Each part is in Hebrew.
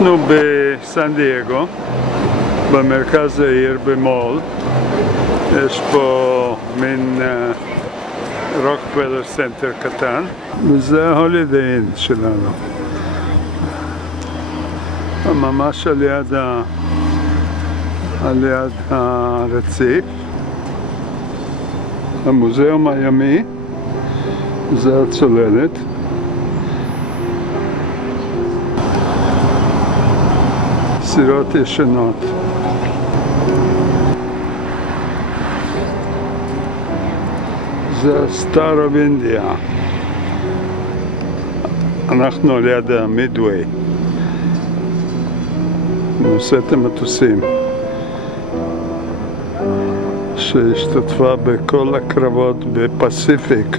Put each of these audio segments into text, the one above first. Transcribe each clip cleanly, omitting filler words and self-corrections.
אנחנו בסן דייגו, במרכז העיר במול. יש פה מין רוקפלר סנטר קטן, וזה ההולידיי אין שלנו. ממש על יד הרציף. המוזיאום הימי, זה הצוללת. סירות ישנות. זה סטאר אוף אינדיה. אנחנו על יד המידווי. נושאת המטוסים שהשתתפה בכל הקרבות בפסיפיק.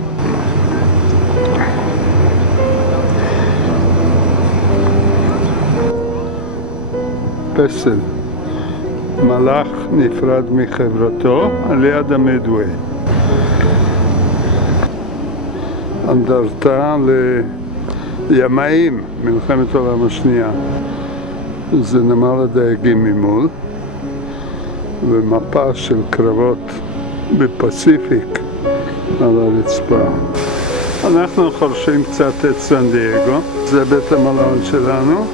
פסל, מלאך נפרד מחברתו על יד המידווי. אנדרטה לימאים, מלחמת העולם השנייה. זה נמל הדייגים ממול, ומפה של קרבות בפסיפיק על הרצפה. אנחנו חורשים קצת את סן דייגו, זה בית המלון שלנו.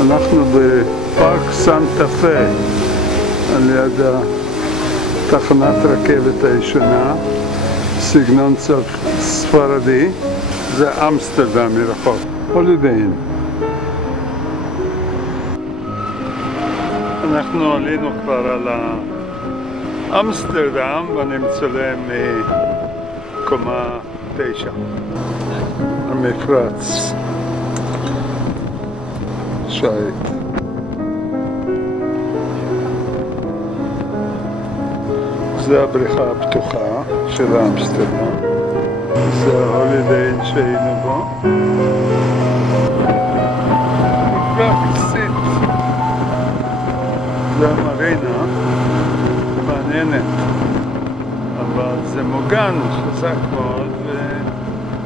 אנחנו בפארק סנטה פה, על יד תחנת רכבת הישנה, סגנון ספרדי. זה אמסטרדם מרחוק, הולידיי אין. אנחנו עלינו כבר על אמסטרדם, ואני מצלם מקומה 9, המפרץ. שייט. זה הבריכה הפתוחה של אמסטרדם. זה ההולידיי אין שהיינו בו. מקסית. זה המרינה, מעניינת. אבל זה מוגן, חזק מאוד,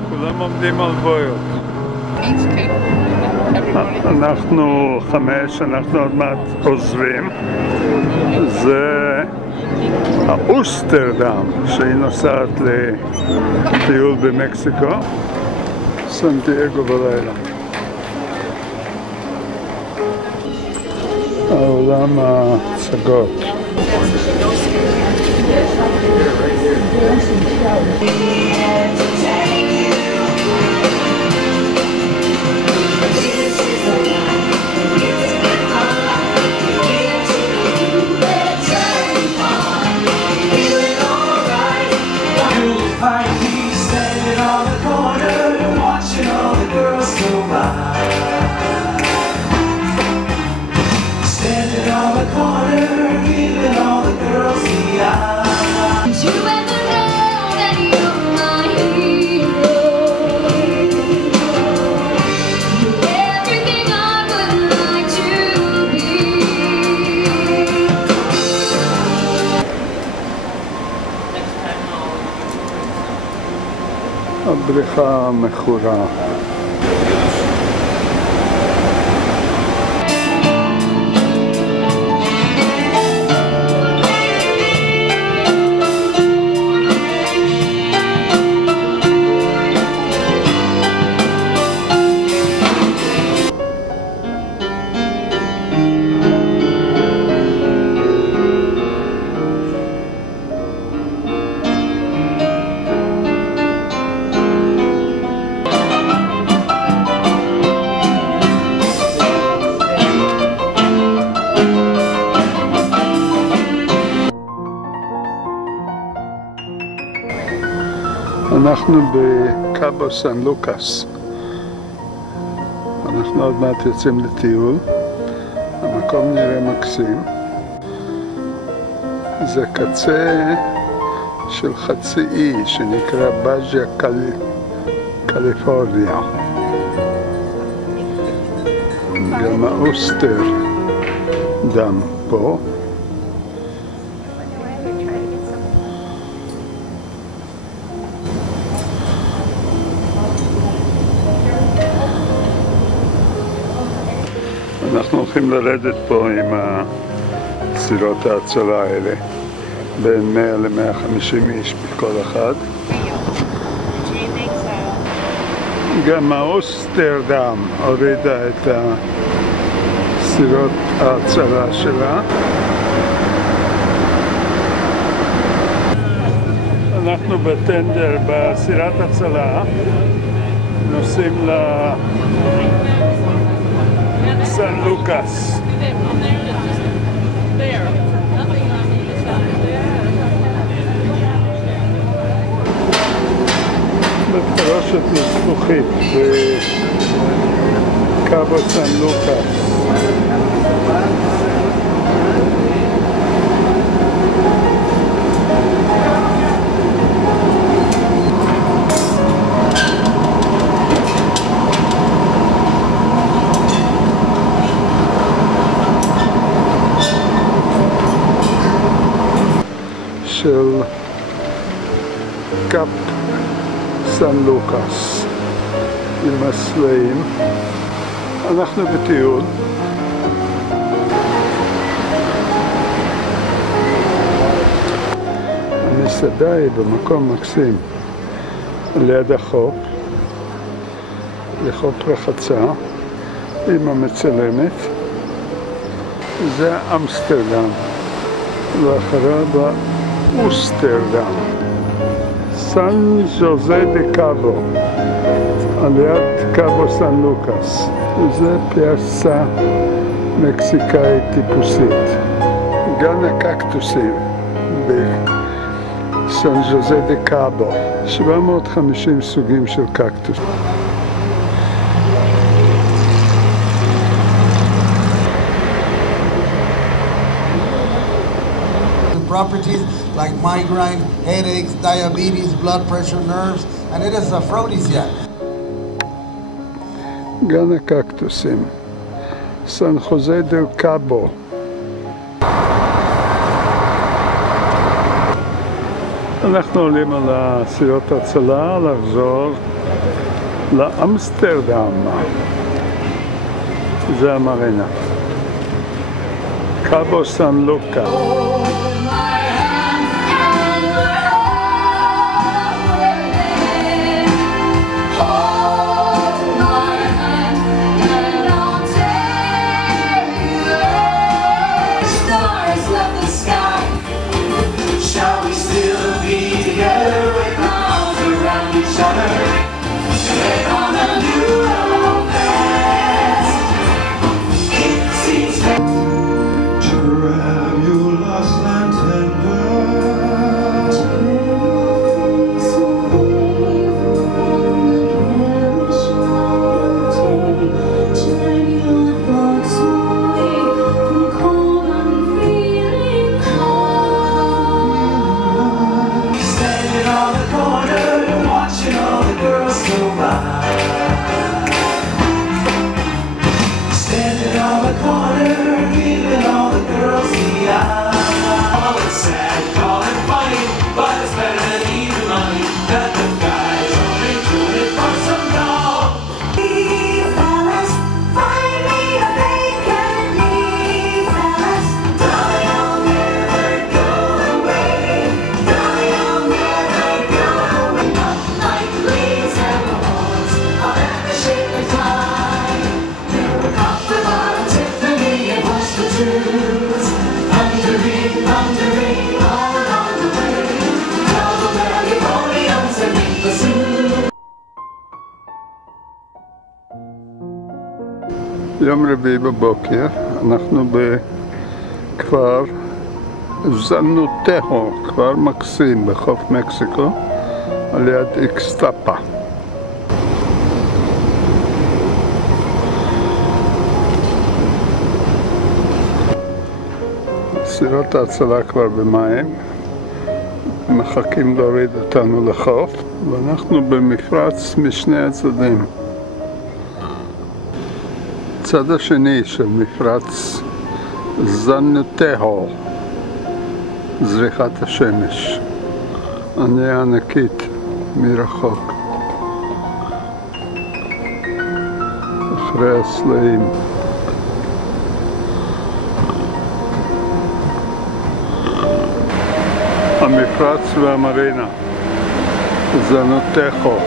וכולם עומדים על בויות. אנחנו 5, אנחנו עוד מעט עוזבים. זה אמסטרדם, שהיא נוסעת לטיול במקסיקו. סן דייגו בלילה. העולם ההצגות. הבריכה המכורה. אנחנו בקאבו סן לוקאס. אנחנו עוד מעט יוצאים לטיול. המקום נראה מקסים. זה קצה של חצי אי שנקרא באז'ה קליפורניה. גם האוסטר דם פה. אנחנו הולכים לרדת פה עם סירות ההצלה האלה, בין 100 ל-150 איש בכל אחד. גם האוסטרדם הורידה את סירות ההצלה שלה. אנחנו בטנדר בסירת הצלה, נוסעים סן לוקאס. בפרושת לזכוכית בקאבו סן לוקאס. של קאפ סן לוקאס עם הסלעים. אנחנו בטיול. המסעדה היא במקום מקסים ליד החוף, לחוף רחצה עם המצלמת. זה אמסטרדם, ואחריו אוסטרדם. סן ז'וזה דה קאבו, על יד קאבו סן לוקאס. זה פיאסה מקסיקאית טיפוסית. גן הקקטוסים בסן ז'וזה דה קאבו. 750 סוגים של קקטוס. Properties like migraine, headaches, diabetes, blood pressure, nerves, and it is aphrodisiac. גן הקקטוסים, סן חוזה דל קאבו. אנחנו עולים על סירות הצלה לחזור לאמסטרדם. זה המרינה. קאבו סן לוקאס. יום רביעי בבוקר, אנחנו בכפר זנוטהו, כפר מקסים בחוף מקסיקו, על יד איקסטאפה. סירות ההצלה כבר במים, מחכים להוריד אותנו לחוף, ואנחנו במפרץ משני הצדדים. הצד השני של מפרץ זנותהו, זריחת השמש, עניה ענקית מרחוק, אחרי הסלעים. המפרץ והמרינה, זנותהו.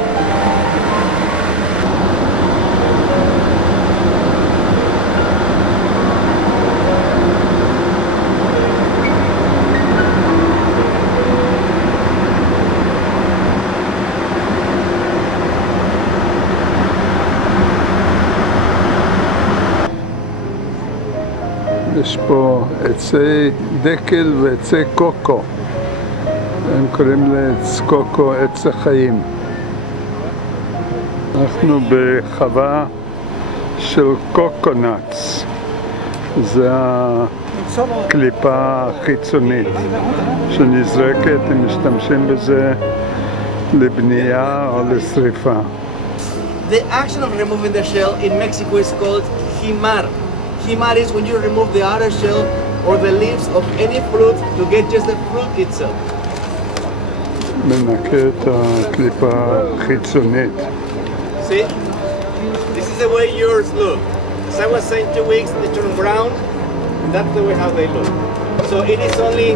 יש פה עצי דקל ועצי קוקו. הם קוראים לעץ קוקו עץ החיים. אנחנו בחווה של קוקונאטס. זה הקליפה החיצונית שנזרקת, הם משתמשים בזה לבנייה או לשריפה. The action of removing the shell in Mexico is called jimar. Jimar is when you remove the outer shell or the leaves of any fruit to get just the fruit itself. מנקה את הקליפה החיצונית. See? This is the way yours look. As I was saying, 2 weeks they turn brown, and that's the way how they look. So it is only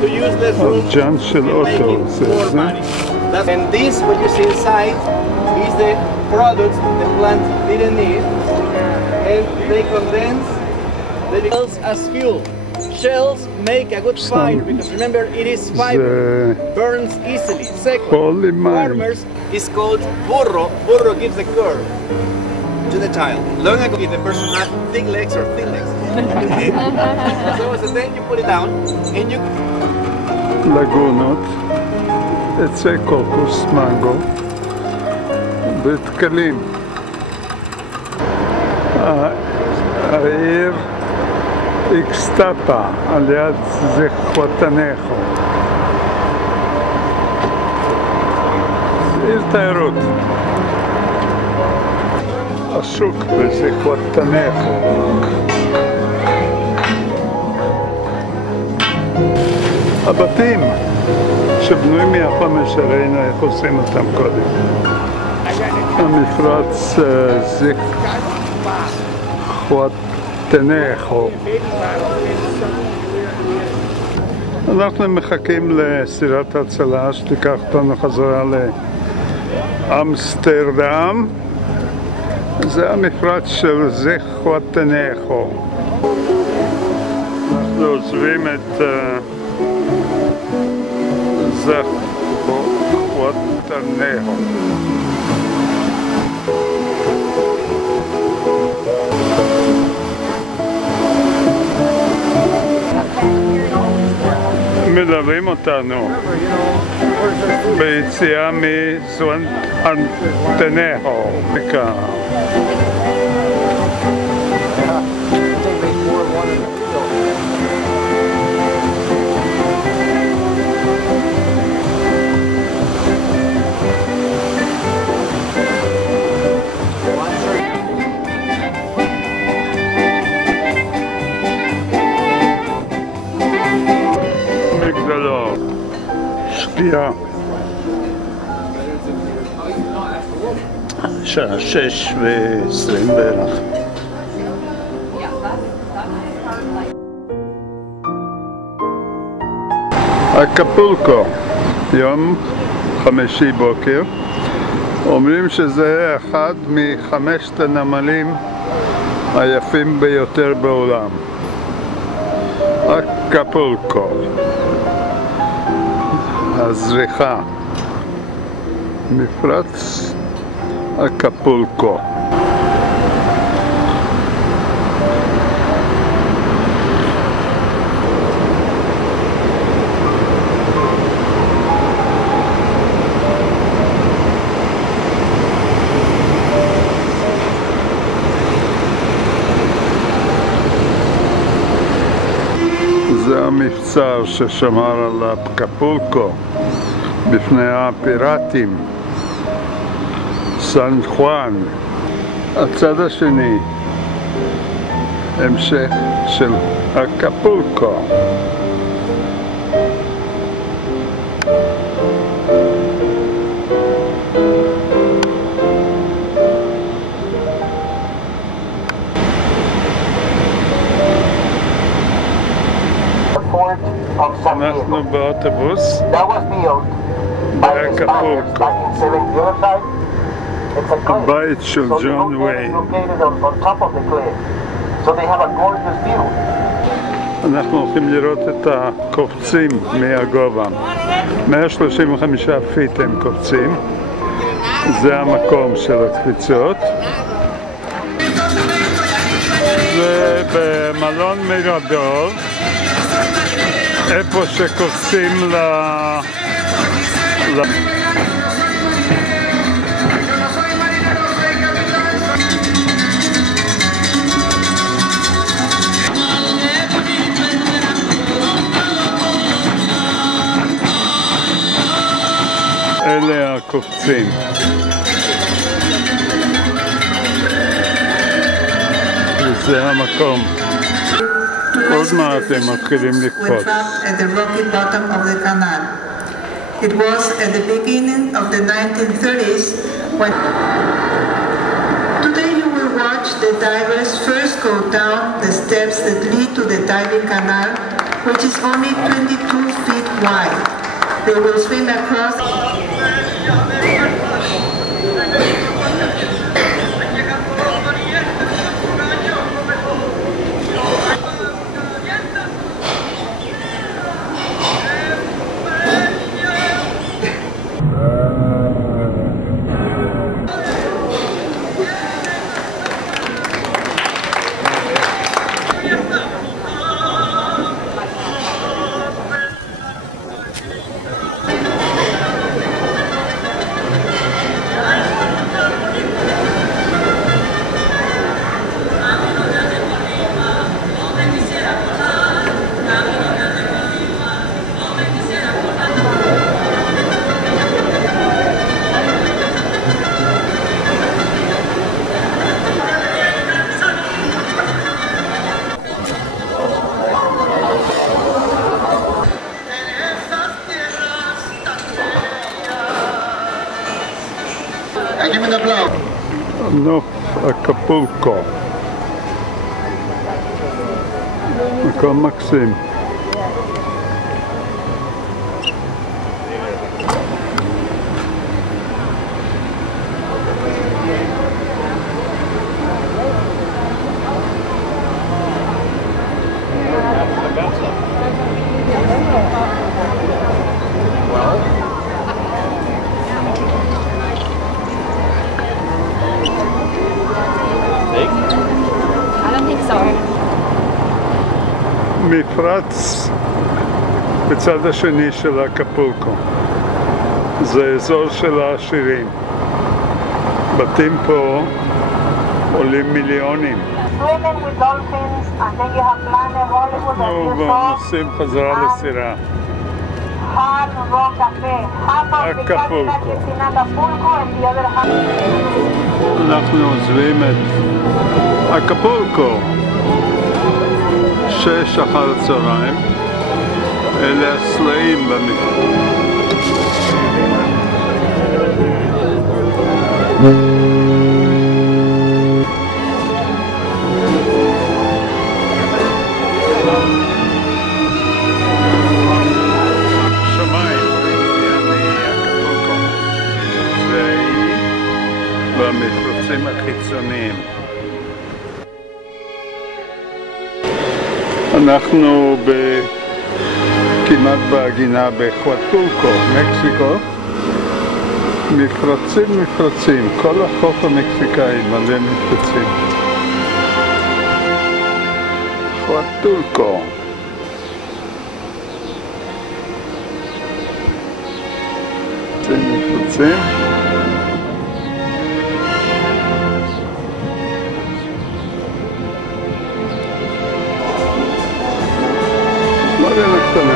to use less room ג'אנט של and make אוטו, it זה more זה? money. And this, what you see inside, is the products the plant didn't need, and they condense the shells as fuel. Shells make a good fire because remember it is fiber, burns easily. Second, Holy man. farmers is called burro. Burro gives the curve to the child. Long ago, if the person had thick legs or thin legs. So then you put it down and you. לגונות, עצי קוקוס, מנגו ודקלים. העיר איקסטאפה על יד זיכוואטנאחו. עיר תיירות. השוק בזיכוואטנאחו. הבתים שבנויים מהחומש שראינו איך עושים אותם קודם. המפרץ זיכוואטנאחו. אנחנו מחכים לסירת הצלה שתיקח אותנו חזרה לאמסטרדם. זה המפרץ של זיכוואטנאחו. אנחנו עוזבים את זיכוואטנאחו. מלווים אותנו ביציאה מזוואטנאחו. מגדלור, שקיעה, שעה 6:20 בערך. אקפולקו, יום חמישי בוקר. אומרים שזה אחד מחמשת הנמלים היפים ביותר בעולם. אקפולקו, הזריחה, מפרץ אקפולקו. המבצר ששמר על אקפולקו בפני הפיראטים, סן חואן. הצד השני, המשך של אקפולקו. אנחנו באוטובוס באקפולקו, הבית של ג'ון ויין. אנחנו הולכים לראות את הקופצים מהגובה. 135 פיט הם קופצים, זה המקום של הקפיצות. זה במלון מירדור, איפה שקופצים אלה הקופצים. וזה המקום. עוד מעט הם מתחילים לקפוץ. It was at the beginning of the 1930s when today you will watch the divers first go down the steps that lead to the diving canal, which is only 22 feet wide. They will swim across. נוף אקפולקו, מקום מקסים. מפרץ בצד השני של אקפולקו, זה אזור של העשירים. בתים פה עולים מיליונים. אנחנו נוסעים חזרה לסירה. אקפולקו. אנחנו עוזבים את אקפולקו 6 אחר הצהריים. אלה הסלעים במקום. שמיים, יעני אקפולקו. והיא במפרצים החיצוניים. אנחנו כמעט בהגינה בחואטולקו, מקסיקו. מפרצים, כל החוף המקסיקאי מלא מפרצים. חואטולקו. מפרצים. מרינה קטנה.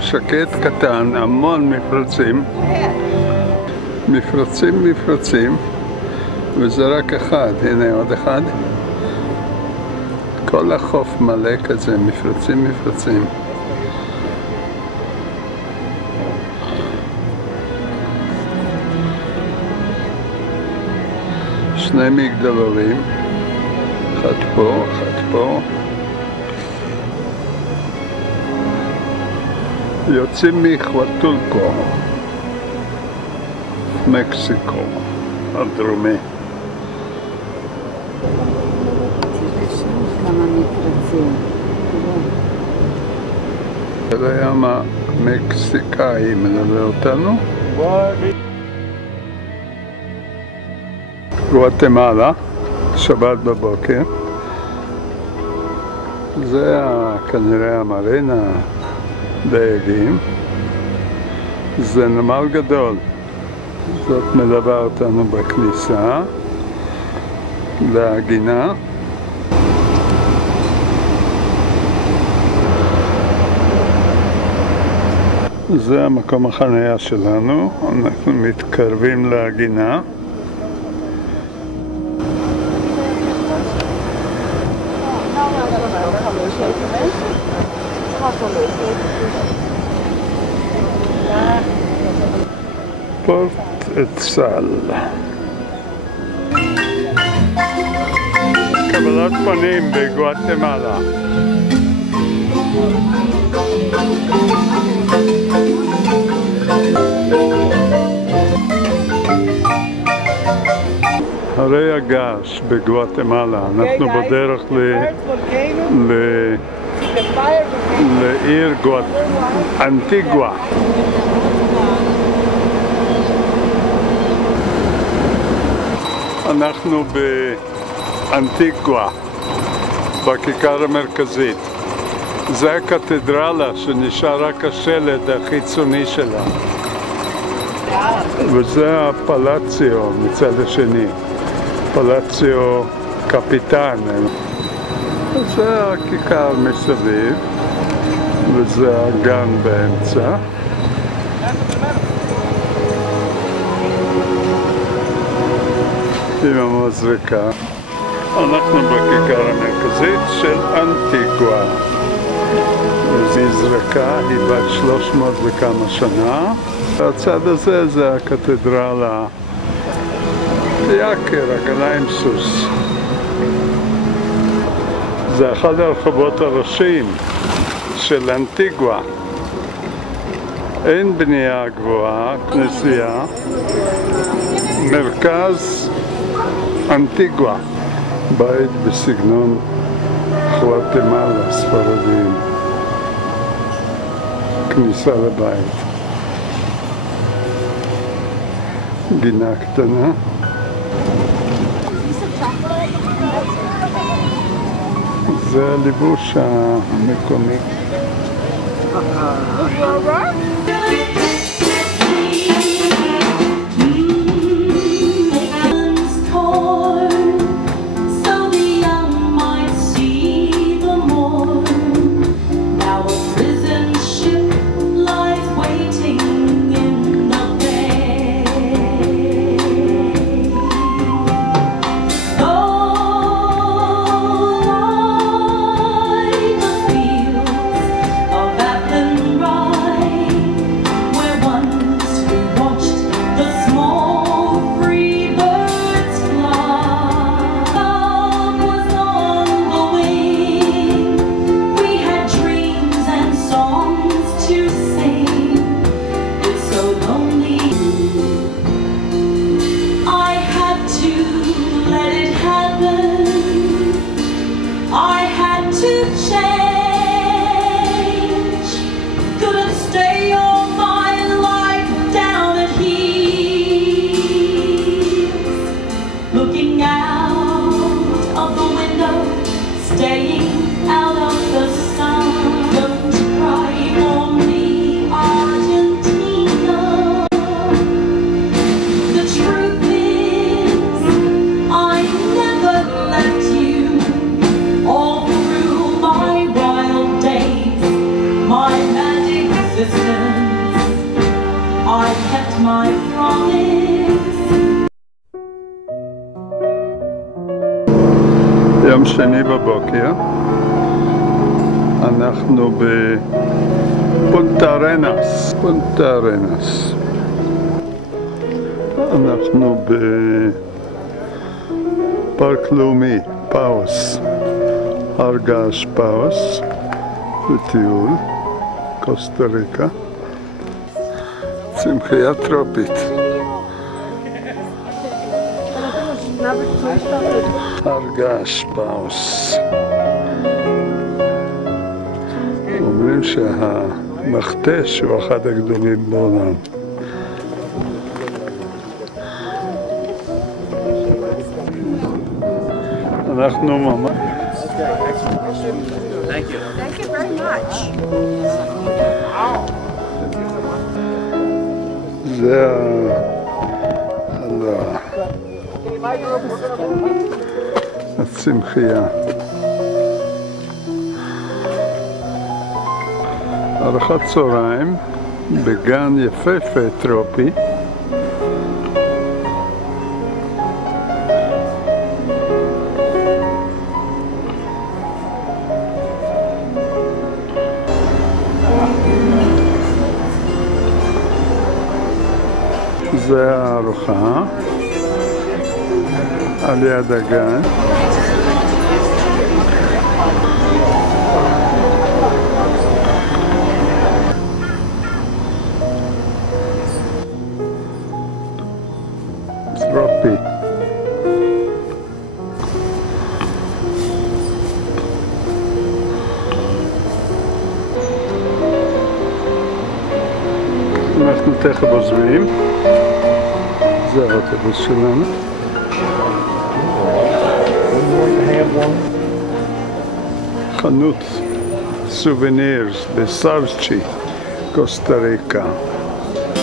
שקט קטן, המון מפרצים. מפרצים, וזה רק אחד, הנה עוד אחד. כל החוף מלא כזה, מפרצים. שני מגדלורים, אחד פה. יוצאים מחואטולקו, מקסיקו, הדרומי. זה הים המקסיקאי מלווה אותנו. גואטמלה, שבת בבוקר. זה כנראה המרינה דייגים. זה נמל גדול. זאת מלווה אותנו בכניסה להגינה. זה המקום החניה שלנו, אנחנו מתקרבים להגינה. פורט אצל. קבלת פנים בגואטמלה. הרי הגעש בגואטמלה, אנחנו בדרך לעיר אנטיגואה. אנחנו באנטיגואה, בכיכר המרכזית. זה הקתדרלה שנשאר רק השלד החיצוני שלה. וזה הפלציו מצד השני, פלציו קפיטן. זה הכיכר מסביב, וזה הגן באמצע. עם המזרקה. אנחנו בכיכר המרכזית של אנטיגואה. וזו מזרקה, היא בת 300 וכמה שנה. הצד הזה זה הקתדרלה יקר, עגלה עם סוס. זה אחד הרחובות הראשיים של אנטיגואה. אין בנייה גבוהה, כנסייה, מרכז אנטיגואה. בית בסגנון גואטמלה ספרדיים. כניסה לבית. גינה קטנה. זה הליבוש המקומי. שני בבוקר, אנחנו בפונטה ארנס. אנחנו בפארק לאומי, פאוס, הר געש פאוס, לטיול, קוסטה ריקה, צמחייה טרופית. הר געש פאוס. אומרים שהמכתש הוא אחד הגדולים בעולם. אנחנו ממש... Thank you. Thank you very much. זה הצמחייה. ארוחת צהריים בגן יפהפה טרופי. זה הארוחה על יד הגן. טרופי. אנחנו תכף עוזבים. זה האוטובוס שלנו. חנות סובנירס בסאוצ'י, קוסטה ריקה.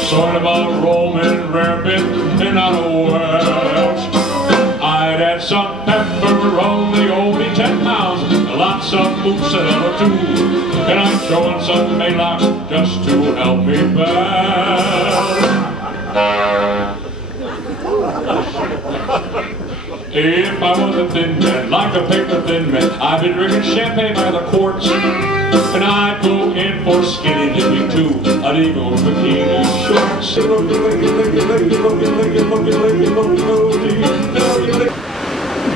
Sort of a Roman rarebit and out of words. I'd add some pepperoni, only 10 pounds, lots of mozzarella too. And I'm throwing some Maalox just to help me balance. If I was a thin man, like a paper thin man, I'd be drinking champagne by the quarts. And I'd go in for skinny dipping too. I'd even go bikini shorts.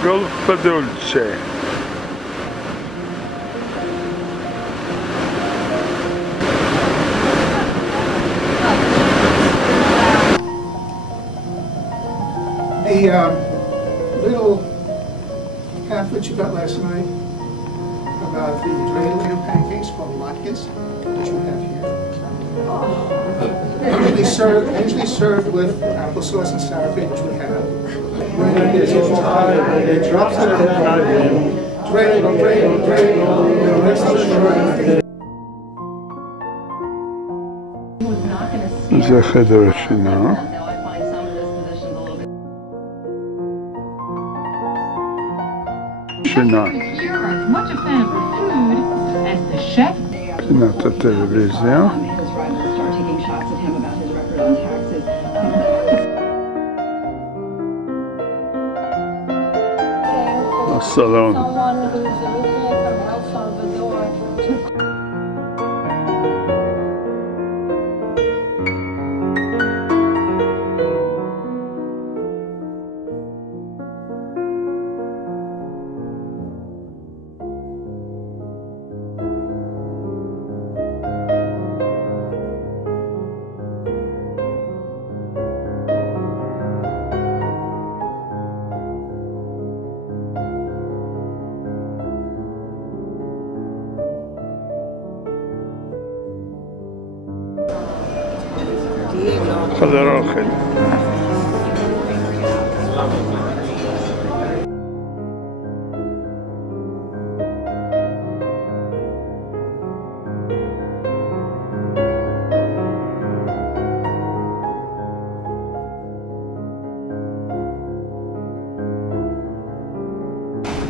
Golfo Dolce. The little pamphlet you got last night about the dreidel pancakes called latkes, which you have here. Usually served with applesauce and sour cream, which we have. When it gets all tired, it drops it in. Dreidel, dreidel, dreidel, the rest of the short. זה חדר השינה. שינה. שינת הטלוויזיה. הסלון. חדר אוכל.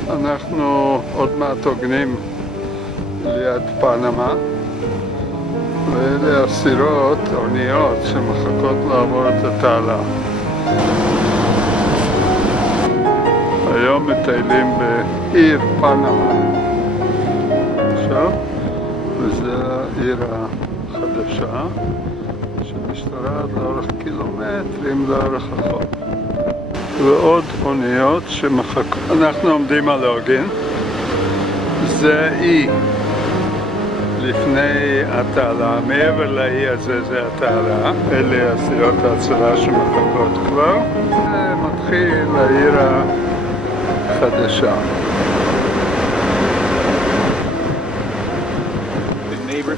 אנחנו עוד מעט עוגנים ליד פנמה. ואלה הסירות, אוניות, שמחכות לעבור את התעלה. היום מטיילים בעיר פנמה. עכשיו, וזו העיר החדשה שמשתרעת לאורך קילומטרים לאורך החוף. ועוד אוניות שמחכות. אנחנו עומדים על עוגן. זה אי לפני התעלה, מעבר לאי הזה זה התעלה. אלה הסירות ההצלה שמחכות כבר. זה מתחיל העיר החדשה.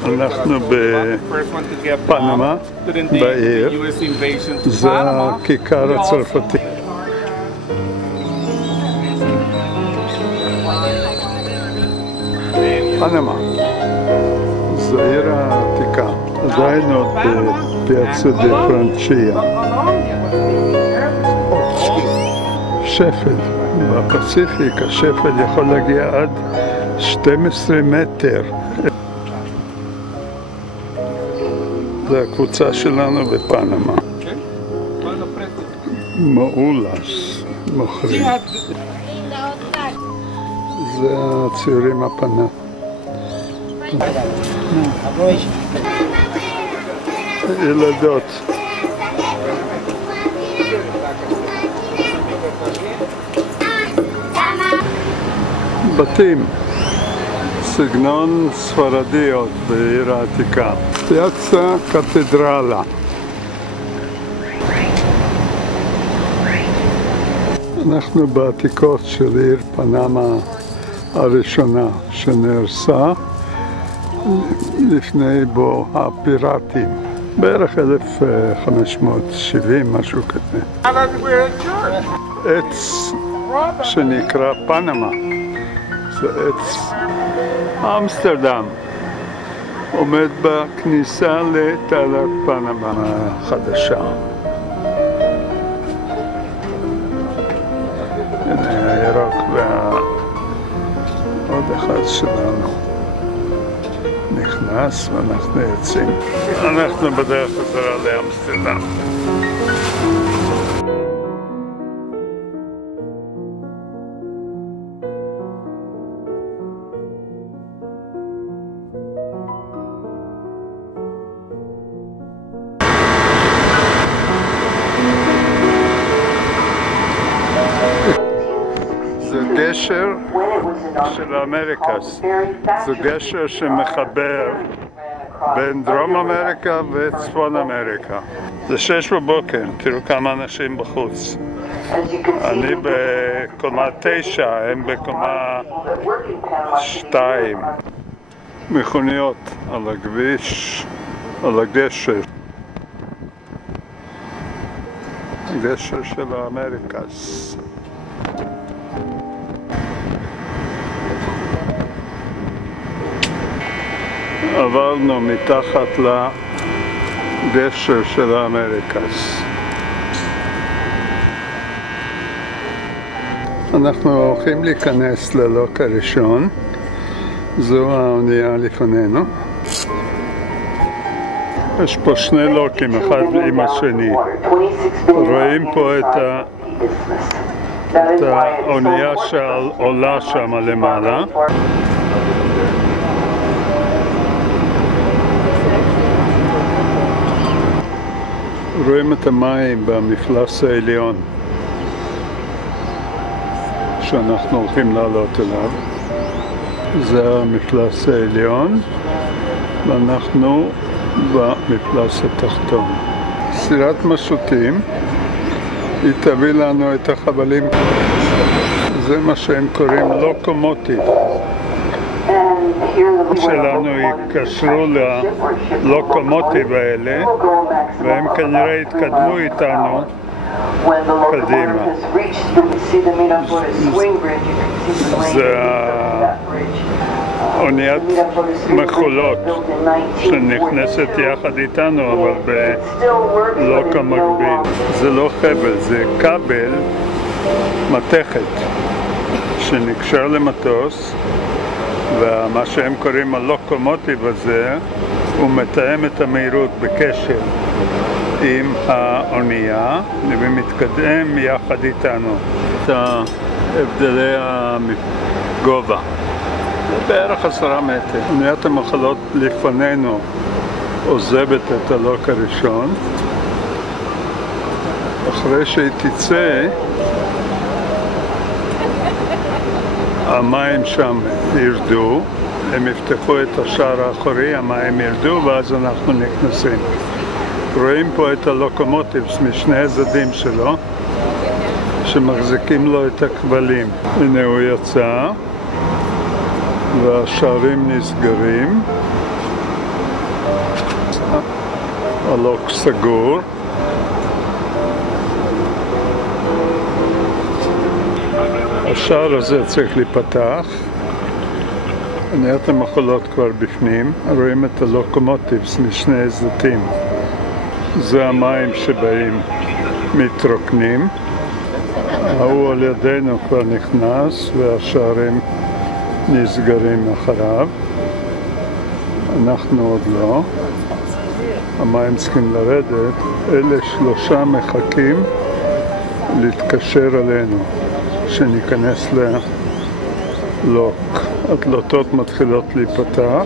אנחנו בפנמה, בעיר. זה הכיכר הצרפתי. פנמה. זו העיר העתיקה. עדיין עוד בפיאצה דה פרנצ'יה. שפל. בפסיפיק השפל יכול להגיע עד 12 מטר. זו הקבוצה שלנו בפנמה. מאולס, מוכרים. זה הציורים הפנה. ילדות. בתים. סגנון ספרדי עוד בעיר העתיקה. פיאצה קתדרלה. אנחנו בעתיקות של עיר פנמה הראשונה שנהרסה לפני בוא הפיראטים, בערך 1570, משהו כזה. עץ שנקרא פנמה, זה עץ אמסטרדם, עומד בכניסה לתעלת פנמה החדשה. הנה הירוק ועוד אחד שלנו נכנס ואנחנו יוצאים. אנחנו בדרך חזרה לאמסטרדם. זה גשר של אמריקס. זה גשר שמחבר בין דרום אמריקה וצפון אמריקה. זה 6 בבוקר, תראו כמה אנשים בחוץ. אני בקומה 9, הם בקומה 2. מכוניות על הכביש, על הגשר. גשר של האמריקס. עברנו מתחת לגשר של האמריקס. אנחנו הולכים להיכנס ללוק הראשון. זו האונייה לפנינו. יש פה 2 לוקים, אחד עם השני. רואים פה את האונייה שעולה שם למעלה. רואים את המים במפלס העליון שאנחנו הולכים לעלות אליו. זה המפלס העליון ואנחנו במפלס התחתון. סירת משוטים, היא תביא לנו את החבלים. זה מה שהם קוראים לוקומוטיב. שלנו יקשרו ללוקומוטיב האלה והם כנראה יתקדמו איתנו קדימה. זה אוניית מכולות שנכנסת יחד איתנו אבל בלוק המקביל. זה לא חבל, זה כבל מתכת שנקשר למטוס, ומה שהם קוראים הלוקומוטיב הזה הוא מתאם את המהירות בקשר עם האונייה ומתקדם יחד איתנו. את הבדלי הגובה. זה בערך 10 מטר. אוניית המחלות לפנינו עוזבת את הלוק הראשון. אחרי שהיא תצא, המים שם ירדו, הם יפתחו את השער האחורי, המים ירדו ואז אנחנו נכנסים. רואים פה את הלוקומוטיבס משני הצדדים שלו, שמחזיקים לו את הכבלים. הנה הוא יצא, והשערים נסגרים. הלוק סגור. השער הזה צריך להיפתח. אוניית המחלות כבר בפנים. רואים את הלוקומוטיבס משני הצדדים. זה המים שבאים מתרוקנים. ההוא על ידינו כבר נכנס והשערים נסגרים אחריו. אנחנו עוד לא. המים צריכים לרדת. אלה 3 מחכים להתקשר אלינו, שניכנס ללוק. הדלתות מתחילות להיפתח.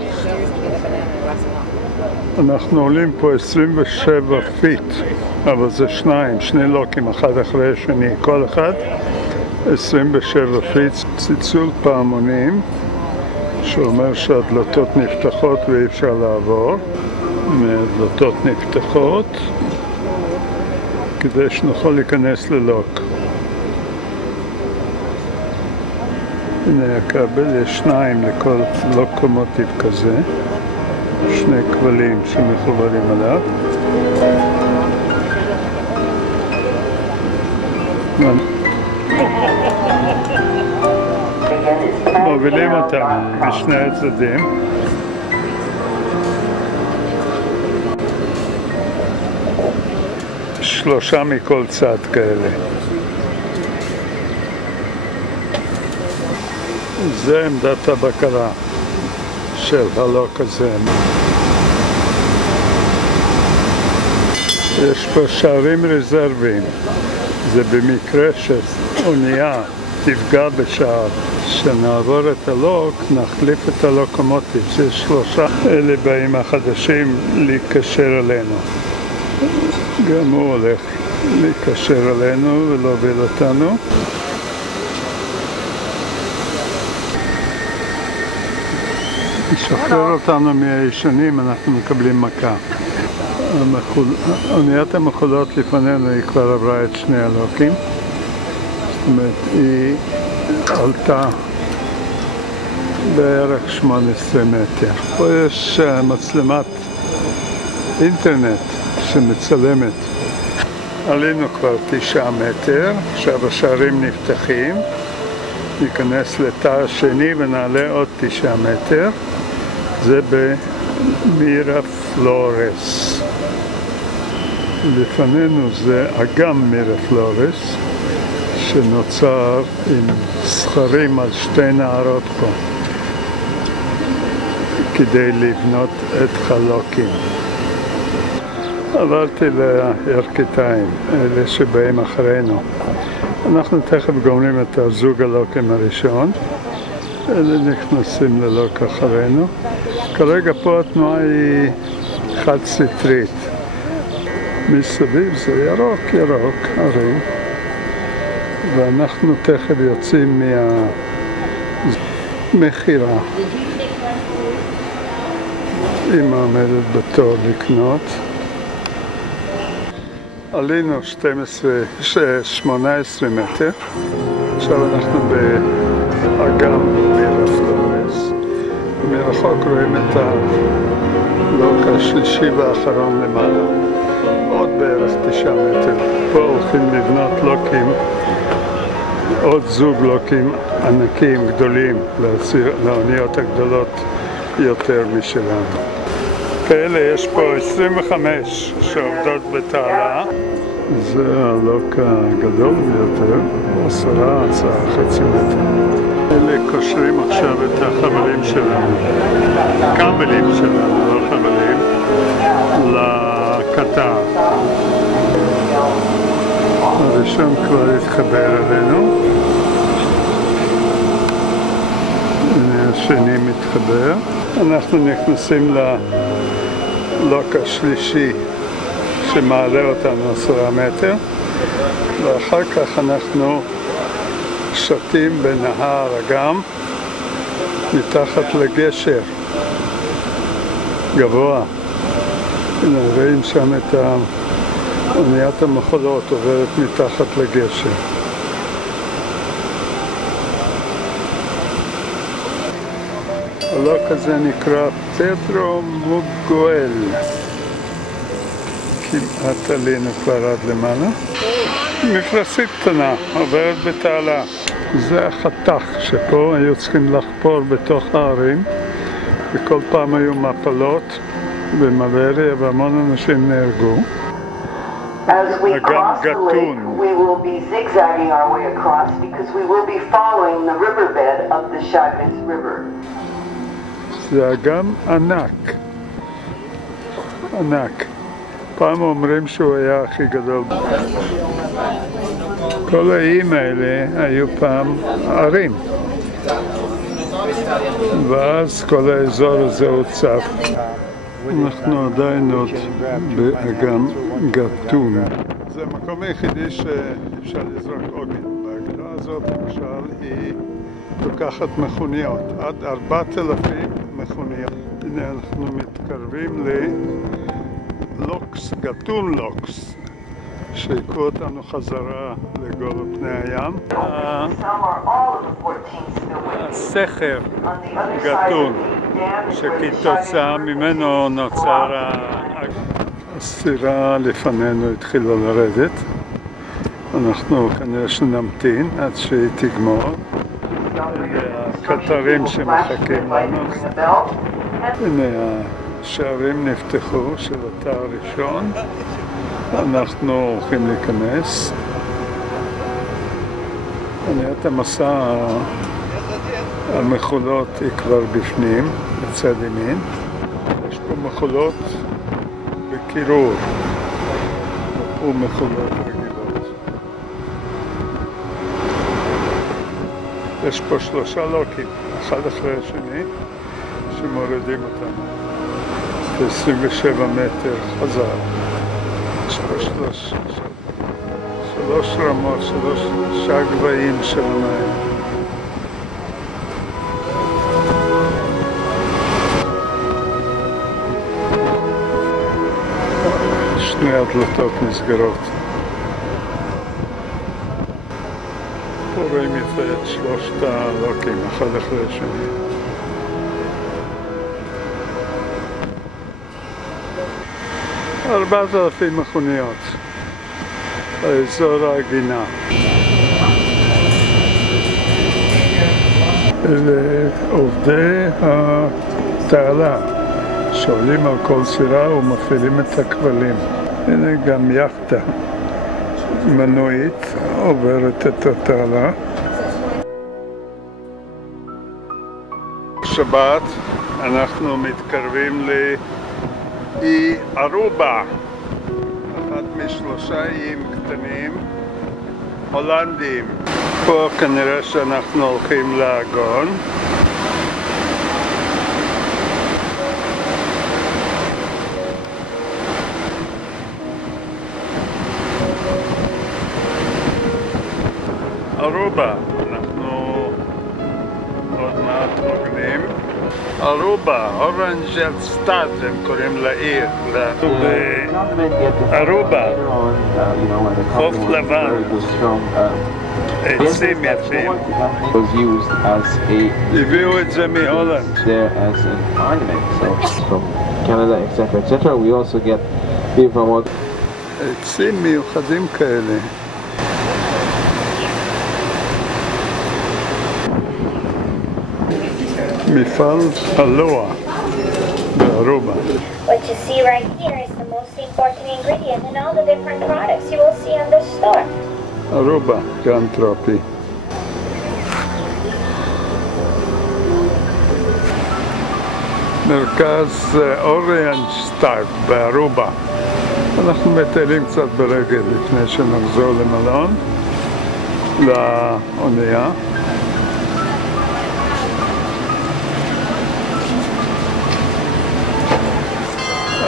אנחנו עולים פה 27 פיט, אבל זה 2 לוקים, אחד אחרי השני, כל אחד 27 פיט. צלצול פעמונים שאומר שהדלתות נפתחות ואי אפשר לעבור. הדלתות נפתחות כדי שנוכל להיכנס ללוק. הנה הכבל, יש 2 לכל לוקומוטיב כזה, 2 כבלים שמחוברים עליו. מובילים אותם בשני הצדדים. שלושה מכל צד כאלה. זה עמדת הבקרה של הלוק הזה. יש פה שערים רזרביים. זה במקרה שאונייה תפגע בשער. כשנעבור את הלוק, נחליף את הלוקומוטיב. יש 3 אלה באים החדשים להיקשר אלינו. גם הוא הולך להיקשר אלינו ולהוביל אותנו. לשחרר אותנו מהישנים, אנחנו מקבלים מכה. אוניית המחולות לפנינו היא כבר עברה את 2 הלוקים. זאת אומרת, היא עלתה בערך 18 מטר. פה יש מצלמת אינטרנט שמצלמת. עלינו כבר 9 מטר, עכשיו השערים נפתחים. ניכנס לתא השני ונעלה עוד 9 מטר. זה במירה פלורס. לפנינו זה אגם מירה פלורס, שנוצר עם סכרים על 2 נהרות פה, כדי לבנות את חלוקים. עברתי לירכתיים, אלה שבאים אחרינו. אנחנו תכף גומרים את הזוג הלוקים הראשון. אלה נכנסים ללוק אחרינו. כרגע פה התנועה היא חד סטרית. מסביב זה ירוק, הרי. ואנחנו תכף יוצאים מהמחירה. אמא עומדת בתור לקנות. עלינו 18 מטר. עכשיו אנחנו באגם מירה פלורס. מרחוק רואים את הלוק השלישי והאחרון למעלה. עוד בערך 9 מטר. פה הולכים לבנות לוקים, עוד זוג לוקים ענקיים גדולים, לאוניות הגדולות יותר משלנו. כאלה יש פה 25 שעובדות בתעלה. זה הלוק הגדול ביותר, 10.5 מטר. אלה קושרים עכשיו את החבלים שלנו, כבלים שלנו, לא חבלים, לקטר. הראשון כבר התחבר אלינו. השני מתחבר. אנחנו נכנסים ללוק השלישי שמעלה אותנו 10 מטר, ואחר כך אנחנו שתים בנהר אגם מתחת לגשר גבוה. הנה, רואים שם את אוניית המחולות עוברת מתחת לגשר. הלוק הזה נקרא פדרו מוגואל. כמעט עלינו כבר עד למעלה. מפלסית קטנה, עוברת בתעלה. זה החתך שפה היו צריכים לחפור בתוך הערים, וכל פעם היו מפלות במלריה והמון אנשים נהרגו. As we cross the lake, we will be zigzagging our way across because we will be following the riverbed of the Chagres River. זה אגם ענק. ענק. פעם אומרים שהוא היה הכי גדול. כל האיים האלה היו פעם ערים. ואז כל האזור הזה הוצף. אנחנו עדיין עוד באגם גטון. זה המקום היחידי שאפשר לזרוק עוגן. בהגדה הזאת למשל היא לוקחת מכוניות, עד 4,000 מכוניות. הנה אנחנו מתקרבים ללוקס, גטון לוקס, שיקו אותנו חזרה לגולו פני הים. הסכר גטון, שכתוצאה ממנו נוצר הסירה לפנינו התחילה לרדת. אנחנו כנראה שנמתין עד שהיא תגמור. הקטרים שמחכים לנו. הנה השערים נפתחו של התא הראשון. אנחנו הולכים להיכנס. אוניית המסע המכולות היא כבר בפנים, בצד ימין. יש פה מכולות בקירור ומכולות רגילות. יש פה 3 לוקים, אחד אחרי השני, שמורידים אותנו. 27 מטר חזר. יש פה 3 רמות, 3 גבהים של המים. שני הדלתות נסגרות. פה רואים יפה את 3 הלוקים, אחד אחרי השני. - 4,000 מכוניות. האזור העגינה. אלה עובדי התעלה שעולים על כל סירה ומפעילים את הכבלים. הנה גם יאכטה מנועית עוברת את התעלה. שבת אנחנו מתקרבים לאי ארובה, אחד מ3 איים קטנים הולנדיים. פה כנראה שאנחנו הולכים לאגון. ארובה, אנחנו עוד מעט מוגנים. ארובה, אורנג'ל סטאד הם קוראים לעיר, ארובה, חוף לבן, עצים יפים. הביאו את זה מהולנד. עצים מיוחדים כאלה. מפעל הלוע בארובה. What you see right here is the most important ingredient in all the different products you will see in the store. ארובה, גנטרופי. מרכז אורנג'סטאד בארובה. אנחנו מטיילים קצת ברגל לפני שנחזור למלון, לאונייה.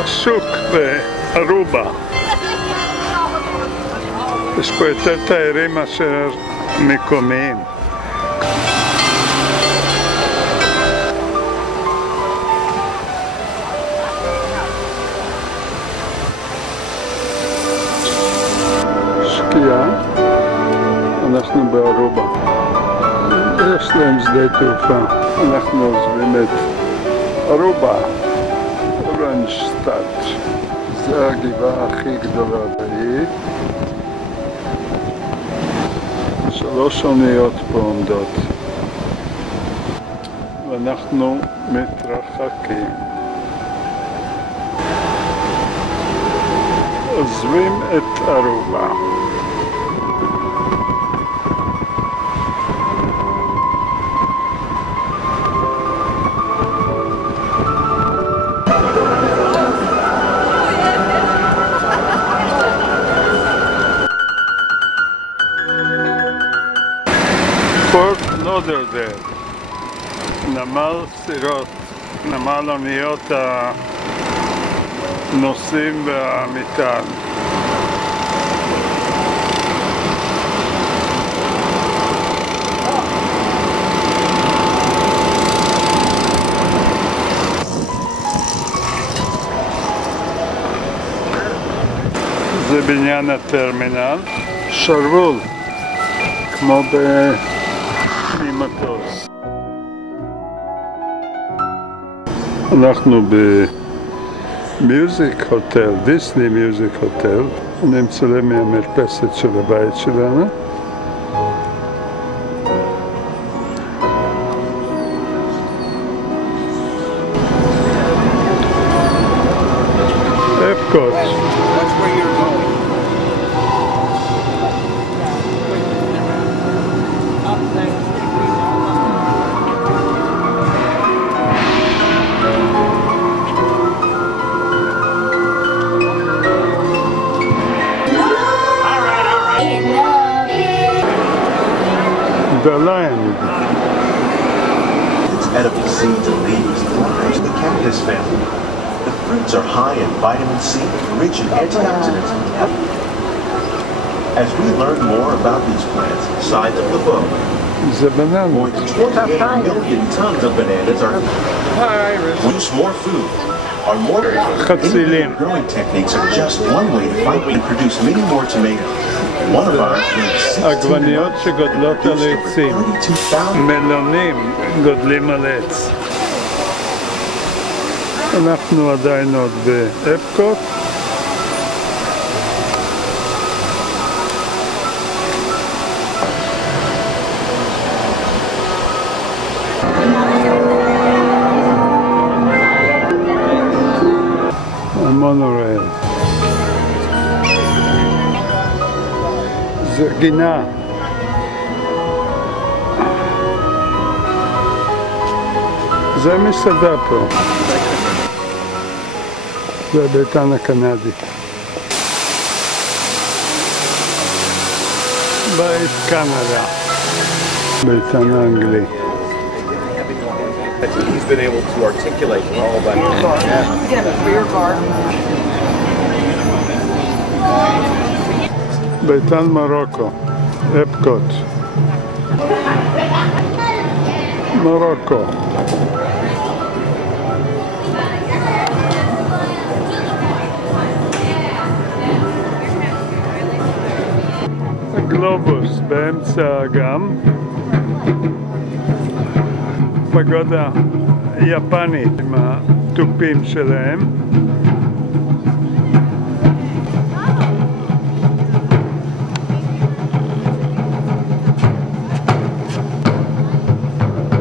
השוק בארובה. יש פה יותר תיירים מאשר מקומיים. שקיעה, אנחנו בארובה. יש להם שדה תעופה. אנחנו עוזבים את ארובה, אורנשטאט. זו הגבעה הכי גדולה בעיר. 3 אוניות פה עומדות. ואנחנו מתרחקים. עוזבים את ארובה. פורט לודרדייל, נמל סירות, נמל אוניות הנוסעים והמטען. זה בניין הטרמינל, שרוול, כמו ממטוס. אנחנו במיוזיק הוטל, דיסני מיוזיק הוטל. אני מצלם מהמרפסת של הבית שלנו. אפקוט. The land. Its edible seeds and leaves thrives in the cactus family. The fruits are high in vitamin C, rich in antioxidants. As we learn more about these plants, sides of the book, The banana. more than 28 million tons of bananas are produce more food. Our more Chatzilim. growing techniques are just one way to find and produce many more tomatoes. One of our עגבניות שגודלות על עצים. מלונים גודלים על עץ. אנחנו עדיין עוד באפקוט. המונורייל. זה גינה. זה מסעדה פה. זה ביתן הקנדי. בית קנדה. ביתן האנגלי. He's been able to articulate all that. ביתן מרוקו, אפקוט. מרוקו. גלובוס באמצע האגם. פגודה יפנית עם התופים שלהם.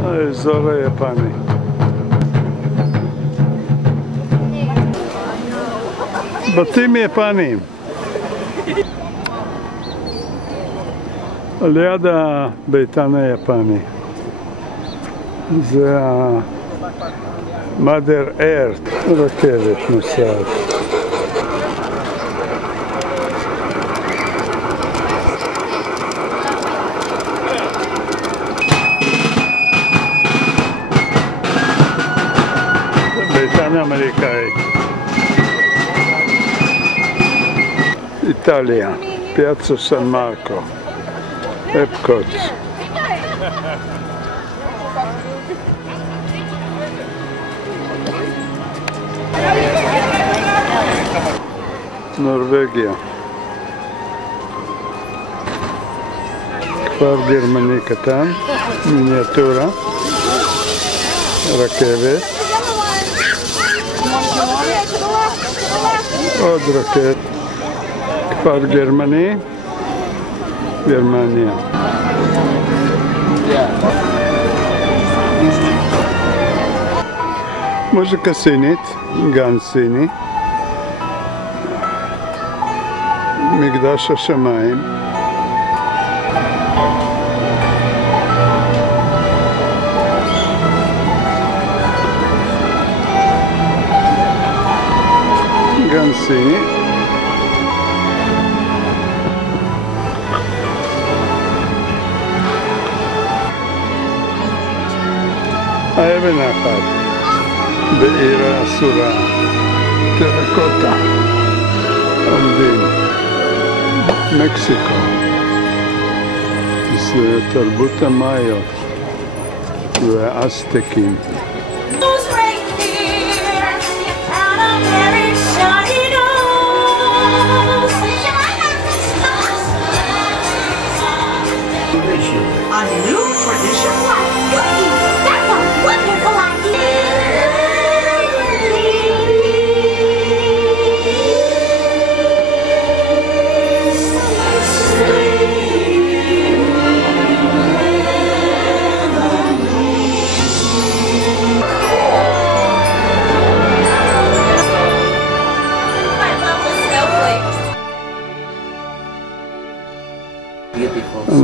האזור היפני. בתים יפניים. על יד הביתן היפני. זה ה-Mother Earth, רכבת נוסעת. ביתן אמריקאי. איטליה, פיאצה סן מרקו, אפקוט. נורווגיה. כפר גרמני קטן, מיניאטורה, רכבת, עוד רכבת, כפר גרמני, גרמניה. מוזיקה סינית, גן סיני, מקדש השמיים, גן סיני, האבן האחת בעיר האסורה, טרקוטה, עומדים, מקסיקו, זה תרבות המאיות והאסטקים. A new tradition like cookies. That's a wonderful idea.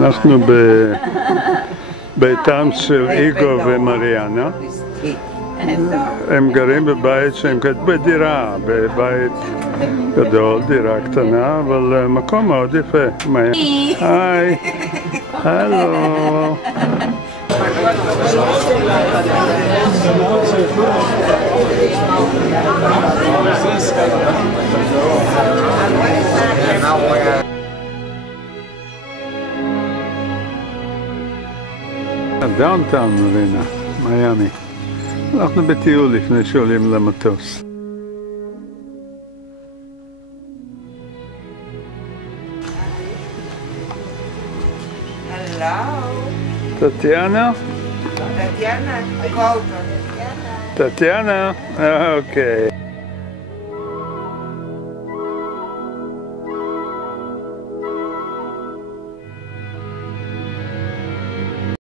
אנחנו בביתם של איגו ומריאנה. הם גרים בבית שהם בדירה, בבית גדול, דירה קטנה, אבל מקום מאוד יפה. היי, הלו. דאונטאון מרינה, מיאמי. אנחנו בטיול לפני שעולים למטוס. Hello. טטיאנה? Tatiana, טטיאנה? אוקיי.